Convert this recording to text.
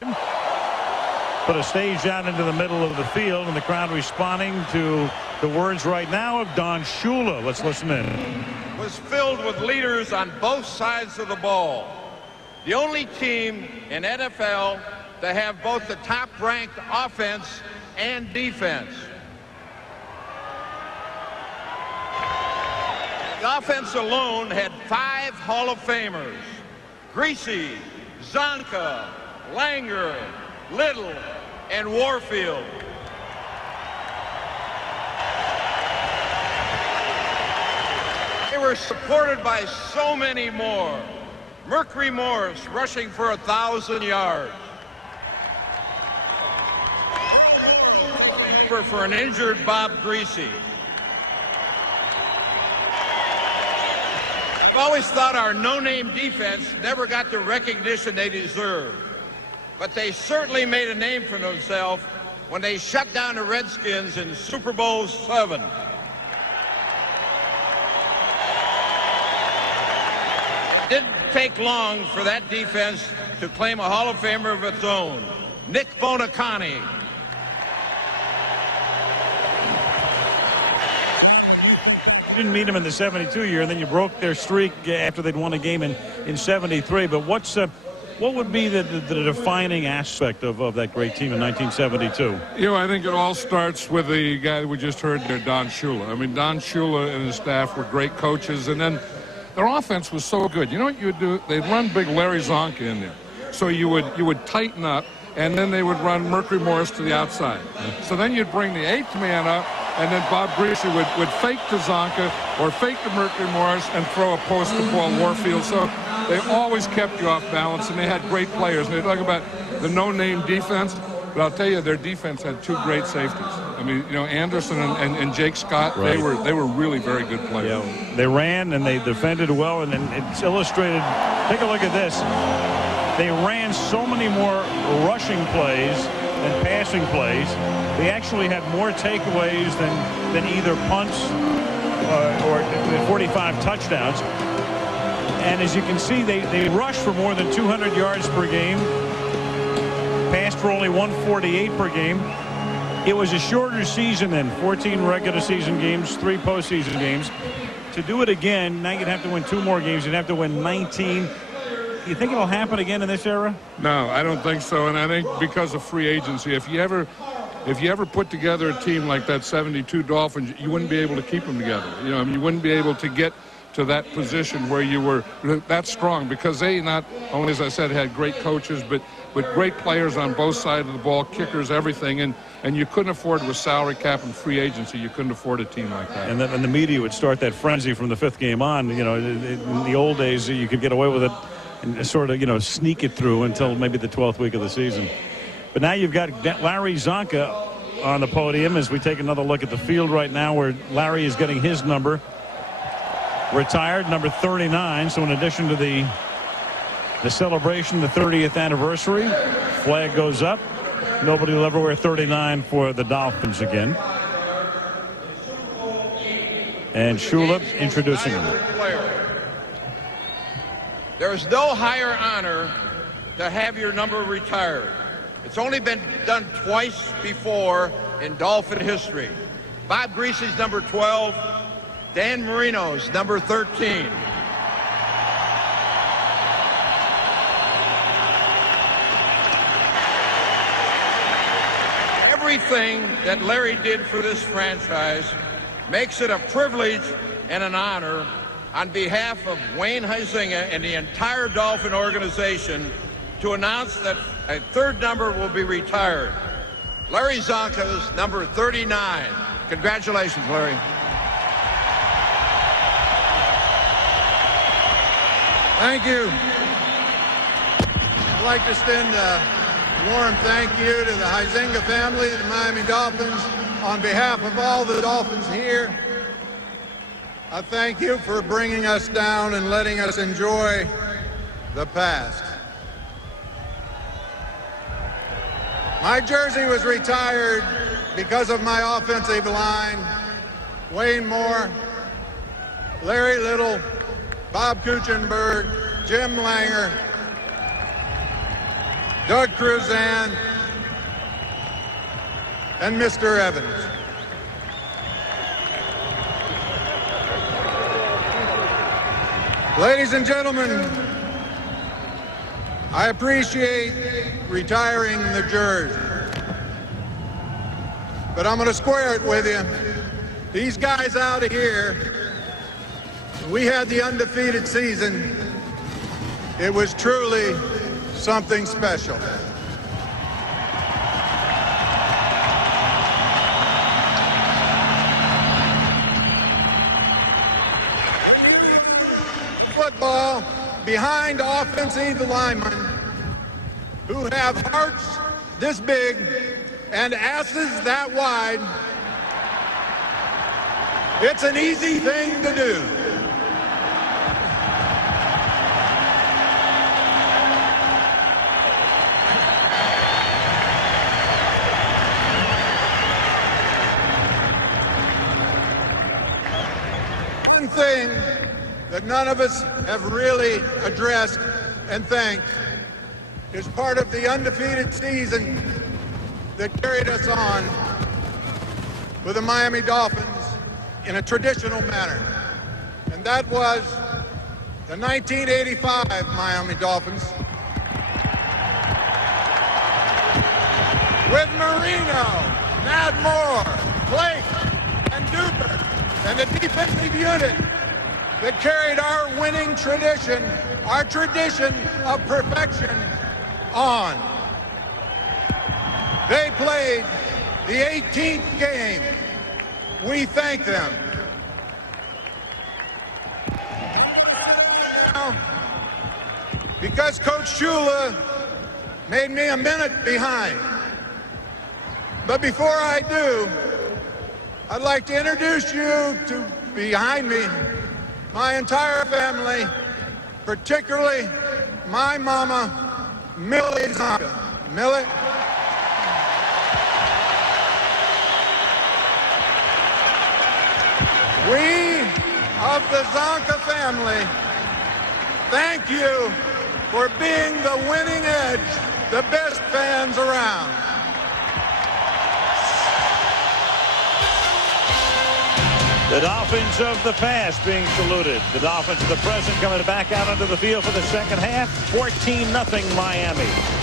Put a stage out into the middle of the field, and the crowd responding to the words right now of Don Shula. Let's listen in. Was filled with leaders on both sides of the ball. The only team in NFL to have both the top-ranked offense and defense. The offense alone had 5 Hall of Famers: Greasy, Csonka, Langer, Little, and Warfield. They were supported by so many more. Mercury Morris rushing for 1,000 yards. For an injured Bob Greasy. I've always thought our no-name defense never got the recognition they deserve. But they certainly made a name for themselves when they shut down the Redskins in Super Bowl VII. Didn't take long for that defense to claim a Hall of Famer of its own, Nick Bonacani. You didn't meet him in the 72 year, and then you broke their streak after they'd won a game in 73. But what would be the defining aspect of that great team in 1972? I think it all starts with the guy that we just heard there, Don Shula. I mean, Don Shula and his staff were great coaches, and then their offense was so good. You know what you would do? They'd run big Larry Csonka in there. So you would tighten up, and then they would run Mercury Morris to the outside. So then you'd bring the 8th man up, and then Bob Greasy would fake to Csonka or fake to Mercury Morris and throw a post to Paul Warfield. So they always kept you off balance, and they had great players. And they talk about the no-name defense, but I'll tell you, their defense had 2 great safeties. I mean, Anderson and Jake Scott, right. They were really very good players. Yeah, they ran and they defended well, and it's illustrated. Take a look at this. They ran so many more rushing plays than passing plays. They actually had more takeaways than either punts or 45 touchdowns. And as you can see, they rushed for more than 200 yards per game, passed for only 148 per game. It was a shorter season then, 14 regular season games, 3 postseason games. To do it again, now you'd have to win 2 more games. You'd have to win 19. You think it'll happen again in this era? No, I don't think so. And I think because of free agency, if you ever put together a team like that 72 Dolphins, you wouldn't be able to keep them together. You wouldn't be able to get to that position where you were that strong, because they not only, as I said, had great coaches, but great players on both sides of the ball, kickers, everything, and you couldn't afford, with salary cap and free agency, you couldn't afford a team like that. And the media would start that frenzy from the 5th game on. In the old days, you could get away with it and sort of, sneak it through until maybe the 12th week of the season. But now you've got Larry Csonka on the podium as we take another look at the field right now, where Larry is getting his number retired, number 39. So in addition to the celebration, the 30th anniversary, flag goes up. Nobody will ever wear 39 for the Dolphins again. And Shula introducing him. There is no higher honor to have your number retired. It's only been done twice before in Dolphin history. Bob Greasy's number 12, Dan Marino's number 13. Everything that Larry did for this franchise makes it a privilege and an honor on behalf of Wayne Huizinga and the entire Dolphin organization to announce that a 3rd number will be retired. Larry Csonka's number 39. Congratulations, Larry. Thank you. I'd like to extend a warm thank you to the Huizinga family, the Miami Dolphins. On behalf of all the Dolphins here, I thank you for bringing us down and letting us enjoy the past. My jersey was retired because of my offensive line. Wayne Moore, Larry Little, Bob Kuechenberg, Jim Langer, Doug Cruzan, and Mr. Evans. Ladies and gentlemen, I appreciate retiring the jersey, but I'm going to square it with you. These guys out of here, we had the undefeated season. It was truly something special. Football behind offensive linemen who have hearts this big and asses that wide. It's an easy thing to do. One thing that none of us have really addressed and thanked is part of the undefeated season that carried us on with the Miami Dolphins in a traditional manner. And that was the 1985 Miami Dolphins with Marino, Nad Moore, Blake, and Duper, and the defensive unit that carried our winning tradition, our tradition of perfection on. They played the 18th game. We thank them. Now, because Coach Shula made me a minute behind. But before I do, I'd like to introduce you to behind me, my entire family, particularly my mama, Millie Csonka. Millie. We of the Csonka family thank you for being the winning edge, the best fans around. The Dolphins of the past being saluted. The Dolphins of the present coming back out onto the field for the second half. 14-0 Miami.